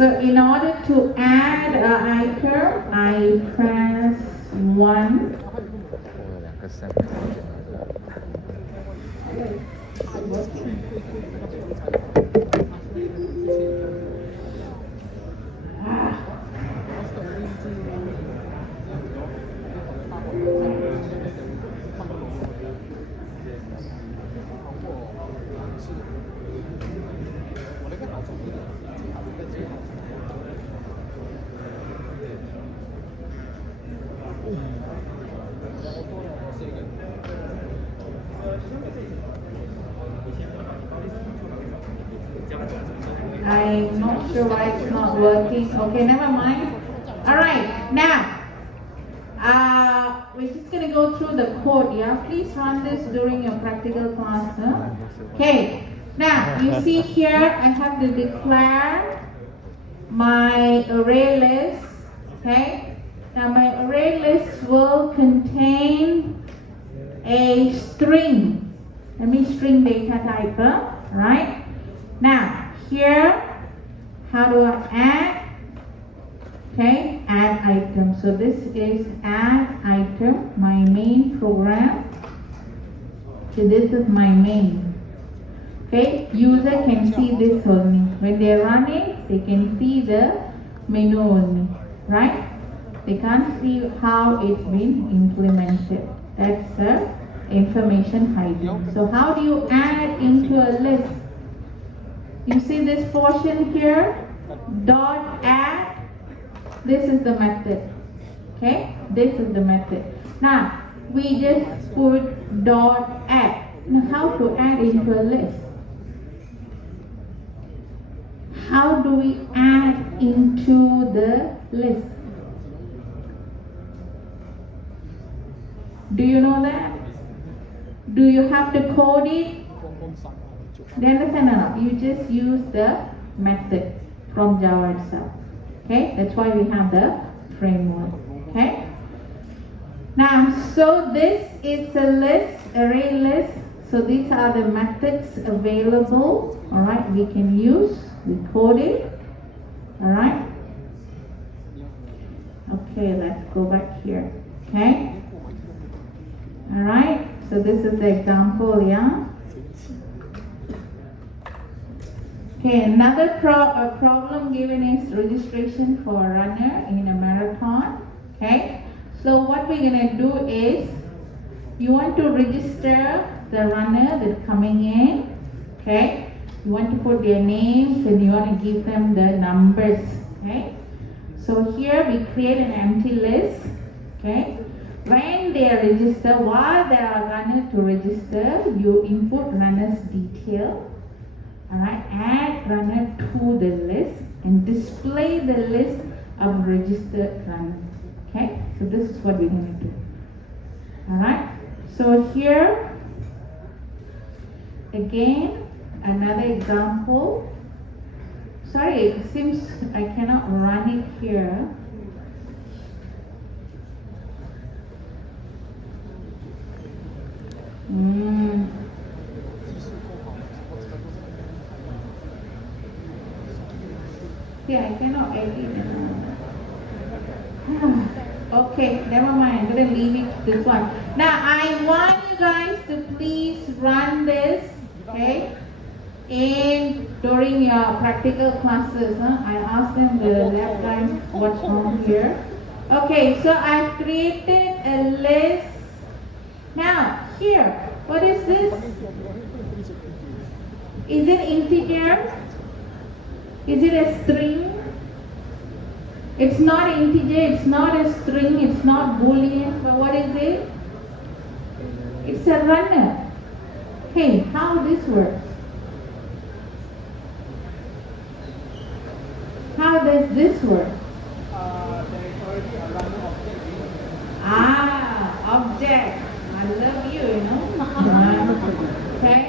So in order to add an item, I press 1. I'm not sure why it's not working. Okay, never mind. Alright, now we're just going to go through the code, yeah? Please run this during your practical class. Huh? Okay, now you see here I have to declare my array list. Okay, now my array list will contain a string. Let me string data type, right? Now here, how do I add? Okay, add item. So this is add item, my main program. So this is my main. Okay, user can see this only. When they run it, they can see the menu only, right? They can't see how it's been implemented. That's the information hiding. So how do you add into a list? You see this portion here, dot add. This is the method. Okay, this is the method. Now we just put dot add. Now how to add into a list? How do we add into the list? Do you know that? Do you have to code it? Do you understand or not? You just use the method from Java itself. Okay, that's why we have the framework. Okay. Now, so this is a list, array list. So these are the methods available. All right, we can use. We code it. All right. Okay, let's go back here. Okay. All right. So this is the example, yeah. Okay, another problem given is registration for a runner in a marathon. Okay, so what we're gonna do is you want to register the runner that's coming in. Okay, you want to put their names and you want to give them the numbers. Okay, so here we create an empty list. Okay, when they are registered, while there are runners to register, you input runner's detail. Alright, add runner to the list and display the list of registered runners. Okay, so this is what we're going to do. Alright, so here again another example. Sorry, it seems I cannot run it here. Yeah, I cannot edit. Okay, never mind. I'm gonna leave it this one. Now I want you guys to please run this, okay? During your practical classes, I asked them the lab guys what's wrong here. Okay, so I've created a list. Now here, what is this? Is it integer? Is it a string? It's not integer, it's not a string, it's not boolean, but what is it? It's a runner. Hey, how this works? How does this work? There is already a runner object. Object. I love you, you know. Okay.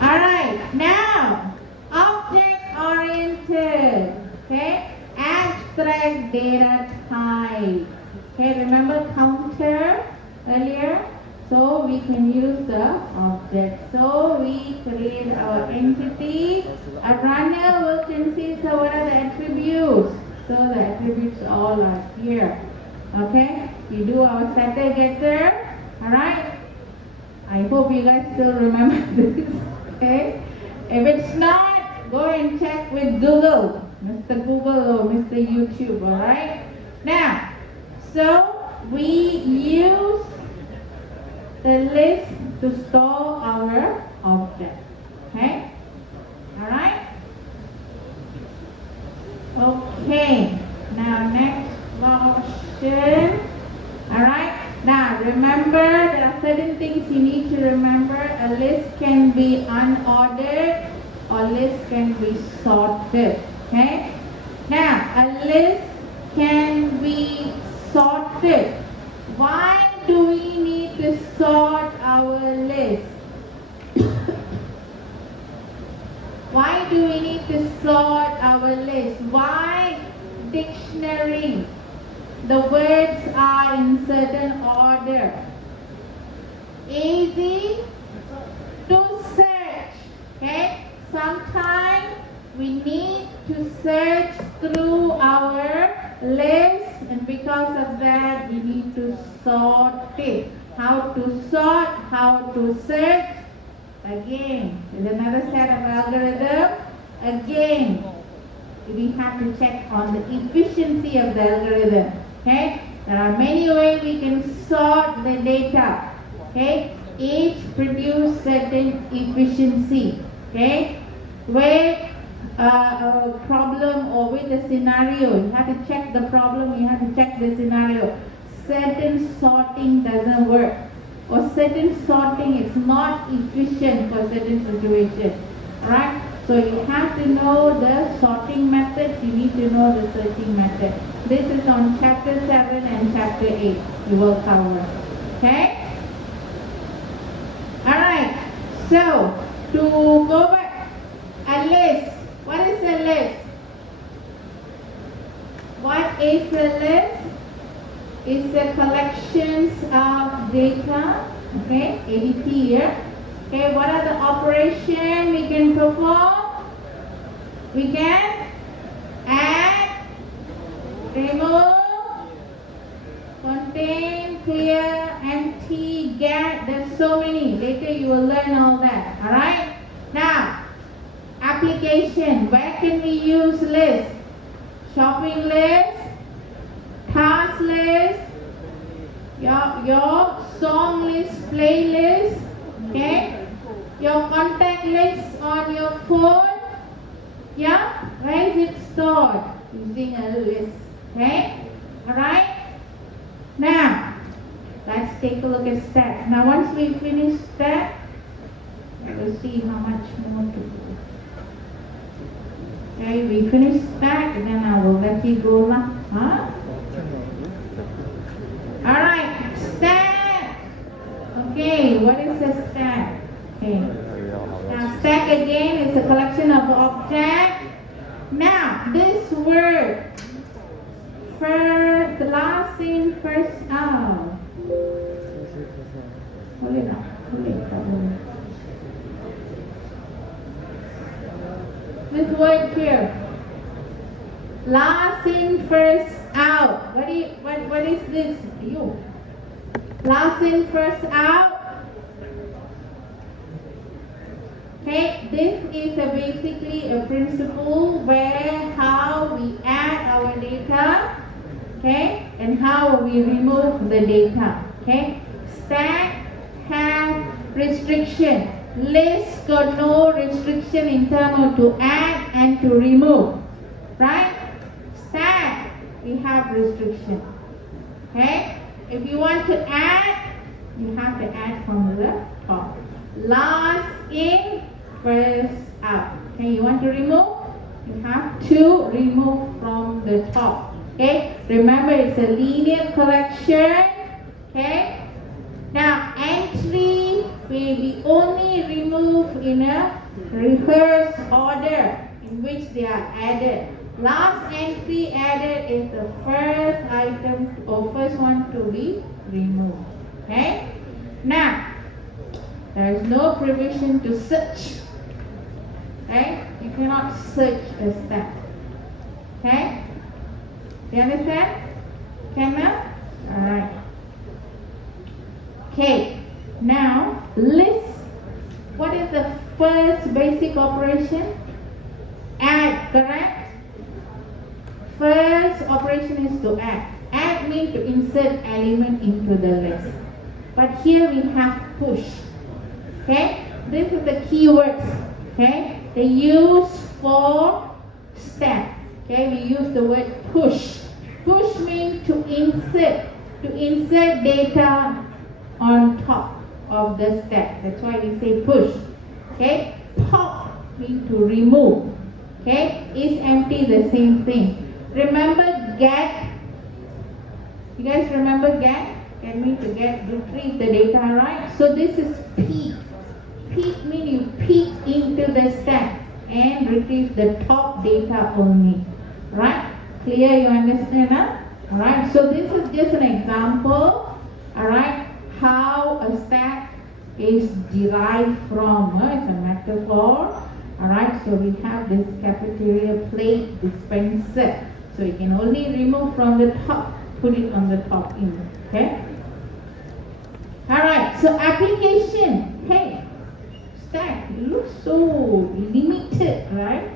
Alright, now object oriented. Okay. Abstract data type. Okay, remember counter earlier? So we can use produce the object. So we create our entity. A runner will consist of what are the attributes? So the attributes all are here. Okay? We do our setter getter. Alright? I hope you guys still remember this. Okay? If it's not, go and check with Google. Mr. Google or Mr. YouTube. Alright? Now, so we use the list to store our object. Okay? Alright? Okay. Now next question. Alright? Now remember, there are certain things you need to remember. A list can be unordered or list can be sorted. Okay? Now a list can be sorted. Why do we need to sort our list? Why do we need to sort our list? Why dictionary? The words are in certain order. Easy to search. Okay? Sometimes we need to search through our list, and because of that we need to sort it. How to sort, how to search. Again, with another set of algorithm. Again, we have to check on the efficiency of the algorithm. Okay? There are many ways we can sort the data. Okay? Each produce certain efficiency. Okay? Where a problem or with a scenario, you have to check the problem, you have to check the scenario. Certain sorting doesn't work, or certain sorting is not efficient for certain situations. Alright? So you have to know the sorting methods, you need to know the searching method. This is on chapter 7 and chapter 8. You will cover. Okay? Alright. So, to go back, a list. What is a list? What is a list? It's a collection of data. Okay? ADT here. Okay, what are the operations we can perform? We can add, remove, contain, clear, empty, get. There's so many. Later you will learn all that. Alright? Now, application. Where can we use list? Shopping list, task list, your song list, playlist. Okay? Your contact list on your phone. Yeah? Where is it stored? Using a list. Okay? Alright? Now, let's take a look at stat. Now, once we finish stat, we'll see how much more to do. Okay, we finish stat, and then I will let you go lah. Huh? Alright, stat. Okay, what is a stack? Okay. Now, stack again is a collection of objects. Now, this word, first, last in, first out. Hold it up. Hold it up. This word here, last in, first out. What is this? You. Last in, first out. Okay, this is basically a principle where how we add our data, okay, and how we remove the data. Okay, stack have restriction. List got no restriction in terms of to add and to remove. Right? Stack we have restriction. Okay? If you want to add, you have to add from the top. Last in, first out. Okay, you want to remove? You have to remove from the top. Okay? Remember, it's a linear collection. Okay? Now, entry will be only removed in a reverse order in which they are added. Last entry added is the first item or first one to be removed. Okay? Now, There is no provision to search. Okay? You cannot search a stack. Okay? You understand? Can now? Alright. Okay. Now, list. What is the first basic operation? Add, correct? First operation is to add. Add means to insert element into the list. But here we have push. Okay? This is the keywords. Okay? They use for stack. Okay? We use the word push. Push means to insert data on top of the stack. That's why we say push. Okay? Pop means to remove. Okay? Is empty the same thing. Remember get? You guys remember get? Get means to get, retrieve the data, right? So this is peek. Peek means you peek into the stack and retrieve the top data only. Right? Clear? You understand? Huh? Alright, so this is just an example. Alright, how a stack is derived from. It's a metaphor. Alright, so we have this cafeteria plate dispenser. So you can only remove from the top, put it on the top in. Okay? Alright, so application. Hey, stack looks so limited, right?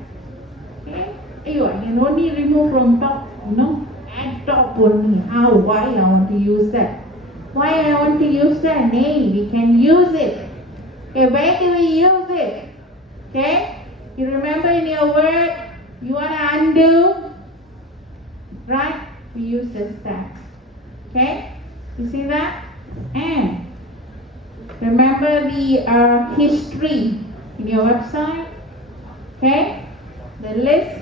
Okay? I can only remove from top, at top only. How? Why I want to use that? Why I want to use that? Nay, we can use it. Okay, where do we use it? Okay? You remember in your word, you want to undo? Right? We use the stack. Okay? You see that? And remember the history in your website. Okay? The list,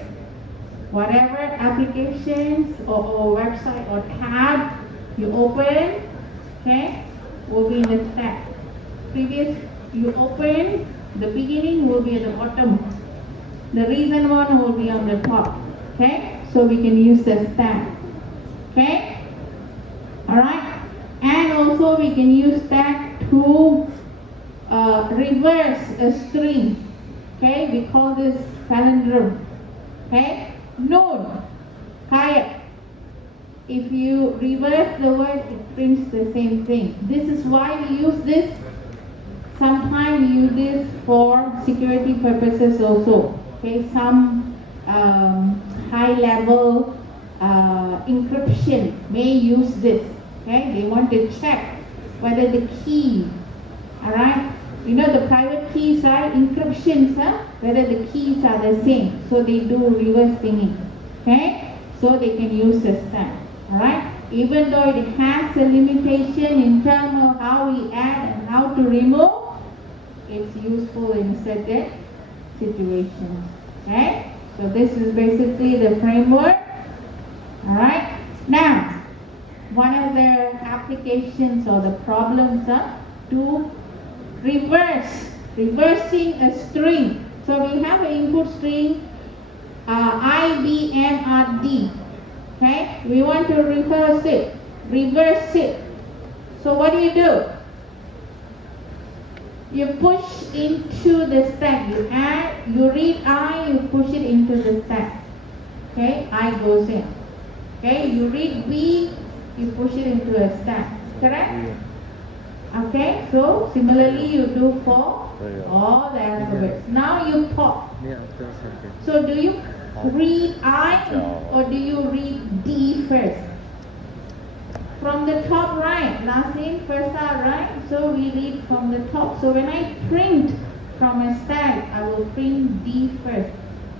whatever applications or website or tab you open, okay, will be in the stack. Previous you open, the beginning will be at the bottom. The reason one will be on the top. Okay? So we can use the stack. Okay? Alright? And also we can use stack to reverse a string. Okay? We call this palindrome. Okay? Note. Kaya. If you reverse the word, it prints the same thing. This is why we use this. Sometimes we use this for security purposes also. Okay? Some high level encryption may use this. Okay? They want to check whether the key, alright? You know the private keys, right? Encryptions, whether the keys are the same. So they do reverse thingy. Okay? So they can use the stack. Alright? Even though it has a limitation in terms of how we add and how to remove, it's useful in certain situations. Okay? So this is basically the framework. Alright? Now, one of the applications or the problems are to reversing a string. So we have an input string IBMRD. Okay? We want to reverse it. So what do? You push into the stack. You add, you read I, you push it into the stack. Okay? I goes in. Okay? You read B, you push it into a stack. Correct? Yeah. Okay? So similarly you do for all the alphabets. Now you pop. So do you read I or do you read D first? From the top, right? Last in, first out, right? So we read from the top. So when I print from a stack, I will print D first.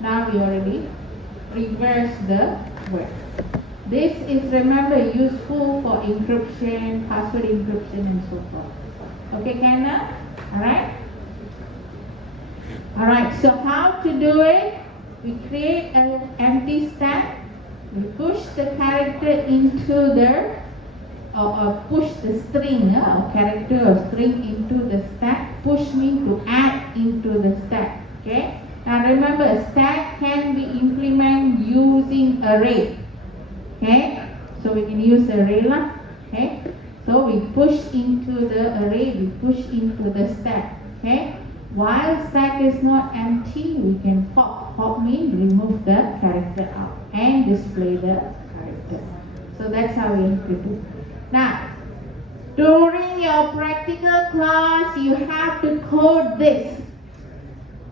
Now we already reverse the word. This is, remember, useful for encryption, password encryption and so forth. Okay, Kanna? Alright? Alright, so how to do it? We create an empty stack. We push the character into the push the string, character or string into the stack. Push means to add into the stack. Okay. Now remember, a stack can be implemented using array. Okay. So we can use array lah. Okay. So we push into the array, we push into the stack. Okay? While stack is not empty, we can pop. Pop means remove the character out and display the character. So that's how we have to do. Now, during your practical class, you have to code this.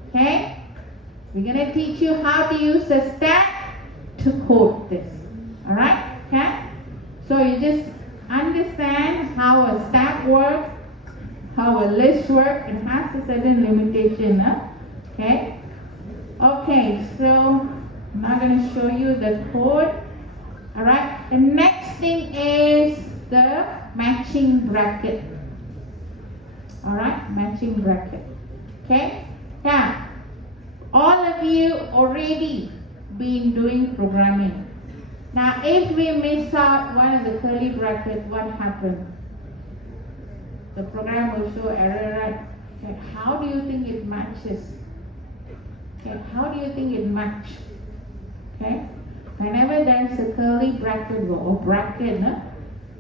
Okay? We're going to teach you how to use the stack to code this. Alright? Okay? So you just understand how a stack works, how a list works. It has a certain limitation. Okay? Okay, so I'm not going to show you the code. Alright? The next thing is the matching bracket. Alright? Matching bracket. Okay? Now, all of you already been doing programming. Now, if we miss out one of the curly bracket, what happens? The program will show error, right? Okay, how do you think it matches? Okay, how do you think it matches? Okay, whenever there is a curly bracket or bracket,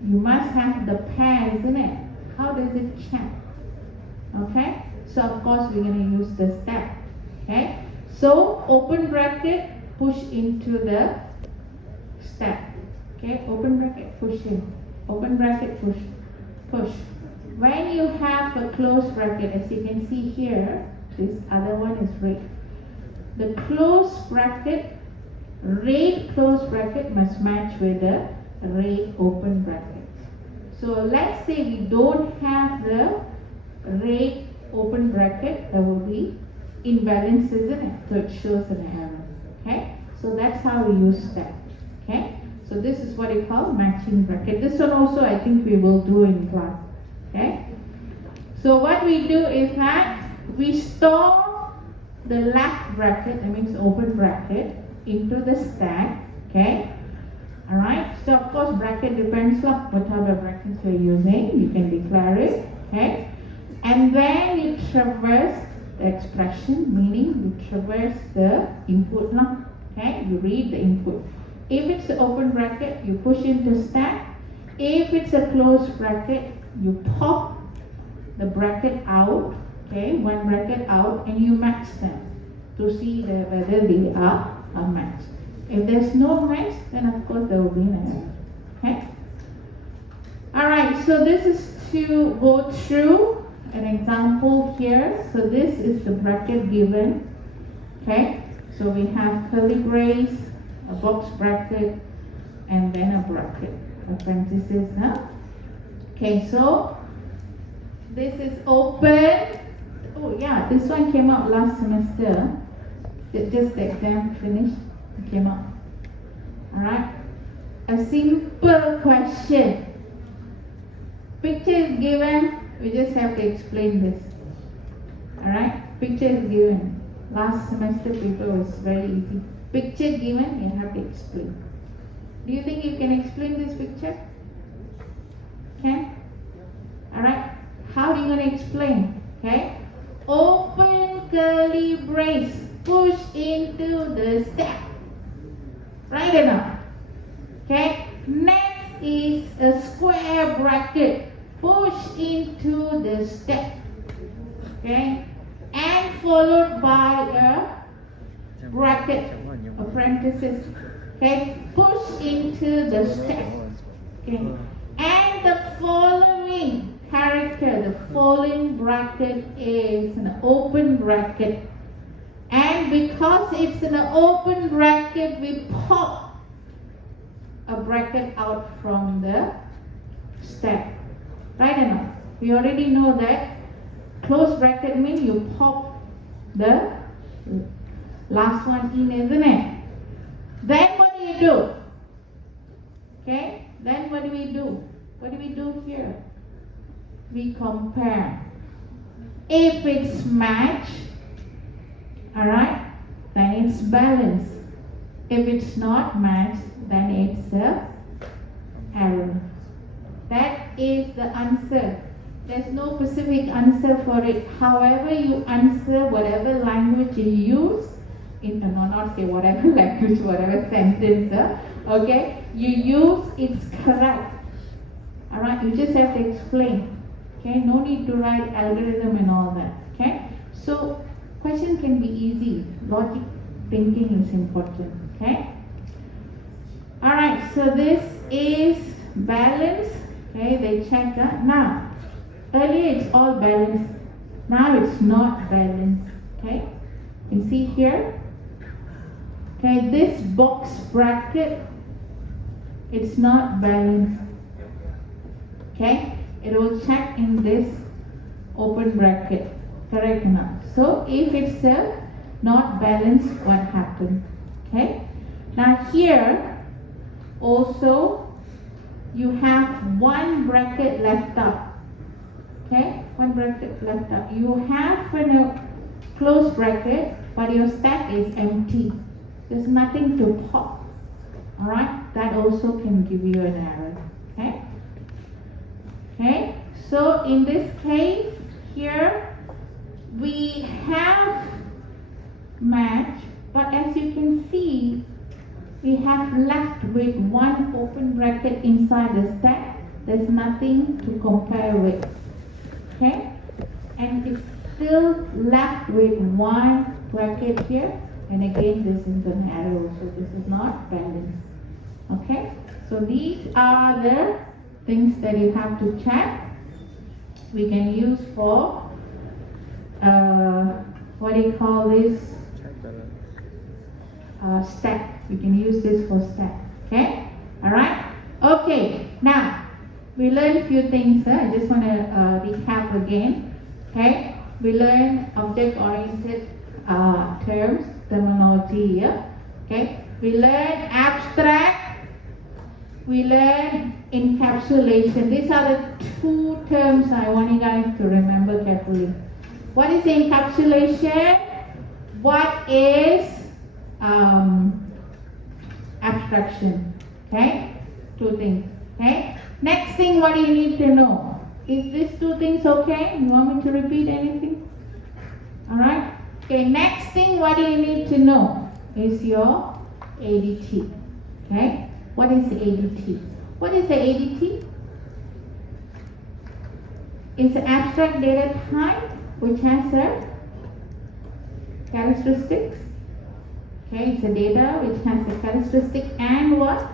you must have the pair, isn't it? How does it check? Okay, so of course we're going to use the stack. Okay, so open bracket, push into the stack. Okay, open bracket, push in. Open bracket, push. Push. When you have a closed bracket, as you can see here, this other one is red. The closed bracket, red closed bracket must match with the red open bracket. So let's say we don't have the red open bracket, there will be imbalance, isn't it? So it shows an error. Okay, so that's how we use that. Okay, so this is what we call matching bracket. This one also I think we will do in class. Okay, so what we do is that we store the left bracket, that means open bracket, into the stack. Okay, alright, so of course bracket depends on what type of brackets you're using. You can declare it. Okay, and then you traverse the expression, meaning you traverse the input now. Okay, you read the input. If it's an open bracket, you push into stack. If it's a closed bracket, you pop the bracket out, okay, one bracket out, and you match them to see whether they are matched. If there's no match, then of course there will be an error. Okay. Alright, so this is to go through an example here. So this is the bracket given. Okay, so we have curly brace, a box bracket, and then a bracket, a parenthesis. Okay, so this is open. Oh yeah, this one came out last semester. Just the exam finished, it came out. Alright, a simple question. Picture is given, we just have to explain this. Alright, picture is given. Last semester paper was very easy. Picture given, you have to explain. Do you think you can explain this picture? Okay? Alright, how are you going to explain? Okay? Open curly brace, push into the stack. Right enough. Okay? Next is a square bracket, push into the stack. Okay? And followed by a bracket, a parenthesis. Okay, push into the stack. Okay, and the following character, the following bracket is an open bracket. And because it's an open bracket, we pop a bracket out from the stack. Right enough. We already know that close bracket means you pop the last one in, isn't it? Then what do you do? Okay, then what do we do? What do we do here? We compare. If it's match, alright, then it's balanced. If it's not matched, then it's a error. That is the answer. There's no specific answer for it. However you answer, whatever language you use, not say whatever language, whatever sentence, okay, you use, it's correct. Alright, you just have to explain. Okay, no need to write algorithm and all that. Okay, so question can be easy. Logic thinking is important. Okay. Alright, so this is balance. Okay, they check that. Now, earlier it's all balanced. Now it's not balanced. Okay, you see here. Okay, this box bracket, it's not balanced. Okay, it will check in this open bracket. Correct enough. So if it's not balanced, what happened? Okay, now here also you have one bracket left out. Okay, one bracket left out. You have a closed bracket, but your stack is empty. There's nothing to pop. Alright, that also can give you an error. Okay. Okay, so in this case here we have match, but as you can see, we have left with one open bracket inside the stack. There's nothing to compare with. Okay, and it's still left with one bracket here, and again this is an arrow, so this is not balanced. Okay, so these are the things that you have to check. We can use for what do you call this? Stack. We can use this for stack. Okay, all right. Okay, now we learned few things. I just want to recap again. Okay, we learned object-oriented terms, terminology. Yeah? Okay, we learned abstract. We learned encapsulation. These are the two terms I want you guys to remember carefully. What is encapsulation? What is abstraction? Okay, two things. Okay, next thing, what do you need to know? Is these two things okay? You want me to repeat anything? Alright. Okay, next thing, what do you need to know is your ADT. Okay, what is the ADT? What is the ADT? It's an abstract data type which has a characteristics. Okay, it's a data which has a characteristic and what?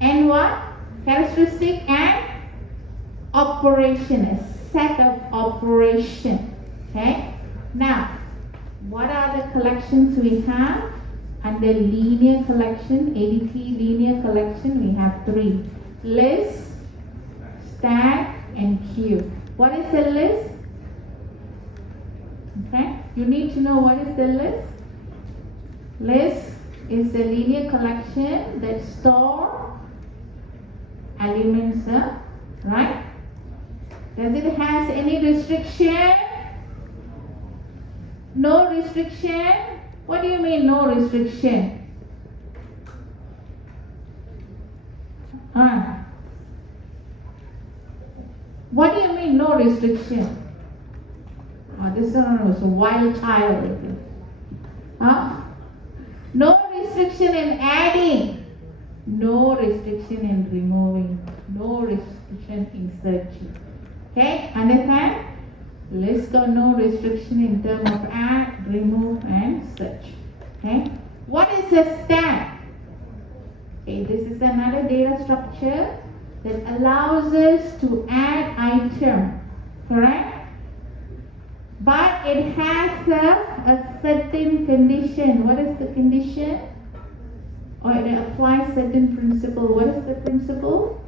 And what? Characteristic and operation, a set of operation. Okay, now what are the collections we have? Under linear collection, ADT linear collection, we have three: list, stack, and queue. What is the list? Okay, you need to know what is the list. List is a linear collection that store elements, right? Does it has any restriction? No restriction? What do you mean no restriction? What do you mean no restriction? This one was a wild child. No restriction in adding. No restriction in removing. No restriction in searching. Okay, understand? List got no restriction in terms of add, remove, and search. Okay, what is a stack? Okay, this is another data structure that allows us to add item, correct? But it has a certain condition. What is the condition? Or it applies certain principle. What is the principle?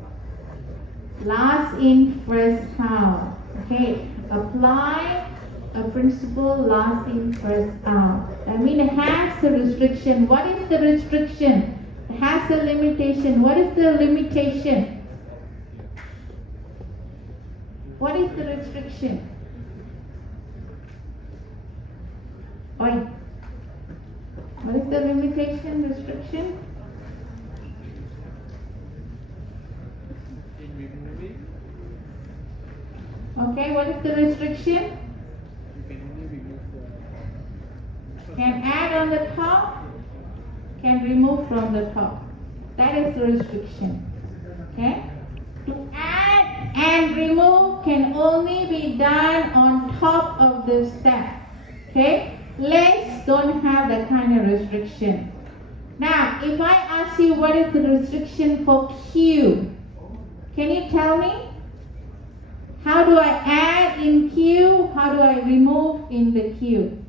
Last in, first out. Okay, apply a principle last in, first out. I mean, it has a restriction. What is the restriction? It has a limitation. What is the limitation? What is the restriction? Oi. What is the limitation, restriction? Okay, what is the restriction? Can add on the top, can remove from the top. That is the restriction. Okay? To add And remove can only be done on top of the step. Okay? Legs don't have that kind of restriction. Now, if I ask you what is the restriction for Q, can you tell me? How do I add in Q? How do I remove in the Q?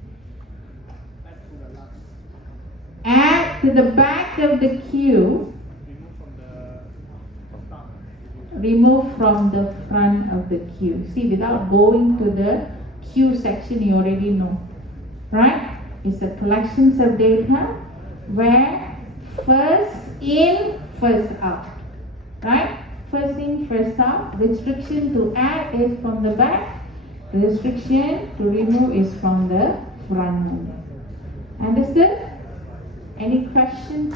Add to the back of the Q. Remove from the front of the Q. See, without going to the Q section, you already know. Right? It's a collections of data where first in, first out. Right? First in, first out. Restriction to add is from the back. Restriction to remove is from the front. Understood? Any questions?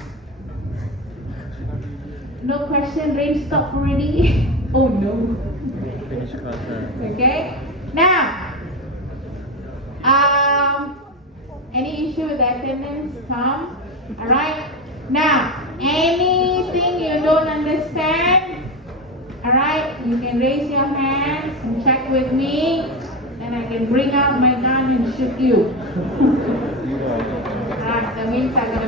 No question? Rain stop already? Oh no. Finish class. Okay. Now, any issue with attendance? Come. All right. Now, anything you don't understand? All right. You can raise your hands and check with me, and I can bring out my gun and shoot you. All right. That means I'm gonna